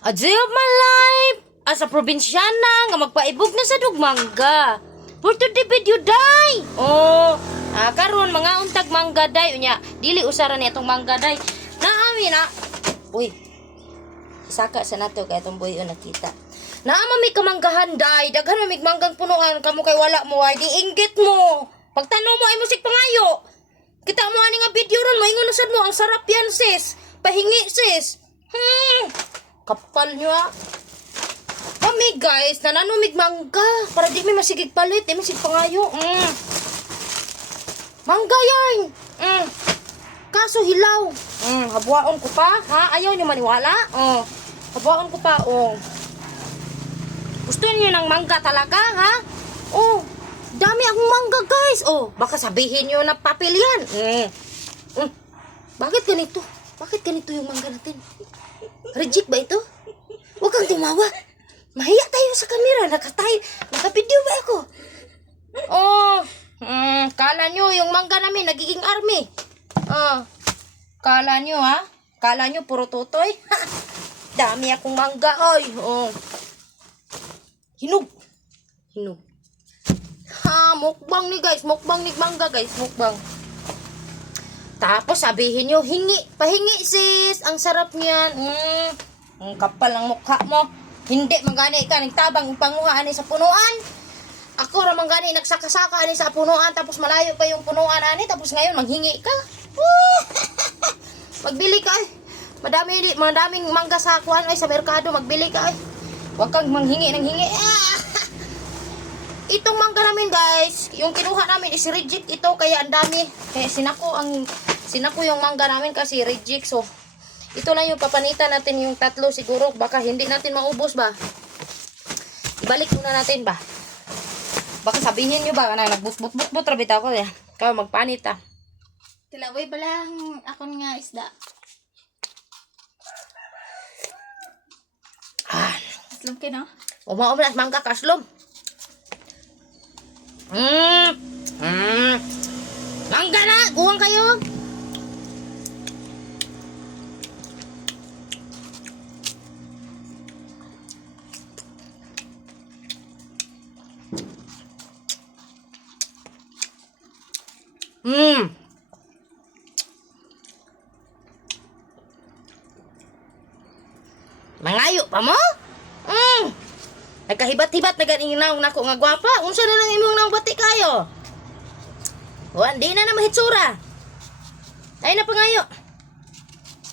A day of my life as a probinsyana nga magpaibog na sa dugmangga. For today video day. Oh, karon mga untag mangga day unya. Dili usara ni atong mangga day. Naami na. Uy. Saka sa nato kay atong buyo nakita. Naama mi kamanggahan day. Daghan mi manggang punuan kamo kay wala mo ay diinggit mo. Pagtanaw mo ay musik pangayo. Kita mo ani nga video ron moingon usad mo ang sarap yan sis. Pahingi sis. Kapal nyo Kami guys, nananumig mangga. Para di mi masigig palit. Di mi sig pangayo. Mangga yarn. Kaso hilaw. Habuaon ko pa. Ha? Ayaw nyo maniwala? Habuaon ko pa. Gusto niyo ng mangga talaga? Ha? Dami akong mangga guys. Baka sabihin nyo na papel yan. Bakit ganito? Bakit ganito yung mangga natin? Reject ba ito? Huwag kang tumawa. Mahiya tayo sa camera. Nakapidyo ba ako? Kala nyo yung mangga namin nagiging army. Kala nyo ha? Kala nyo puro tutoy? Dami akong mangga oy. Hinog. Mukbang ni guys. Mukbang ni mangga guys. Mukbang. Tapos sabihin nyo, pahingi sis, ang sarap niyan. Ang kapal ang mukha mo. Hindi manggani ka, nagtabang panguha ani sa punuan. Ako ra manggani nagsaka-saka ani sa punuan, tapos malayo pa yung punuan ani, tapos ngayon manghingi ka. Magbili ka madaming mangga sa kuan ay sa merkado, magbili ka ay. Huwag kang manghingi ng hingi. Itong mangga namin guys, yung kinuha namin is reject ito kaya ang dami. Kaya sinako yung mangga namin kasi reject. So, ito lang yung papanitan natin yung tatlo siguro. Baka hindi natin maubos ba? Ibalik muna natin ba? Baka sabihin nyo ba na nagbut-but-but rabit ako eh. Kaya magpanit Tilaway pala akon nga isda. Aslom ka no? Umaumlas mangga kaslom. Mangga na! Kuwang kayo! Mangayo pa mo? Nagkahibat-hibat na ganinaw na ko nga gwapa. Unsa na lang imong nang bati kayo? Di na mahitsura. Ay na pangayo.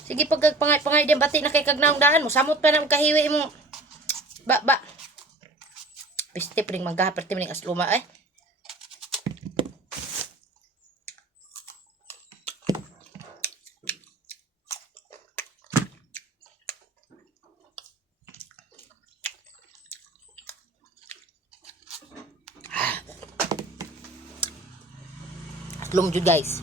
Sige pag pangay din bati na kay kagnaong dahan mo. Samot pa na kahiwi mo. Ba. Piste pring maghaperti maning asluma ay. Aslum jud guys.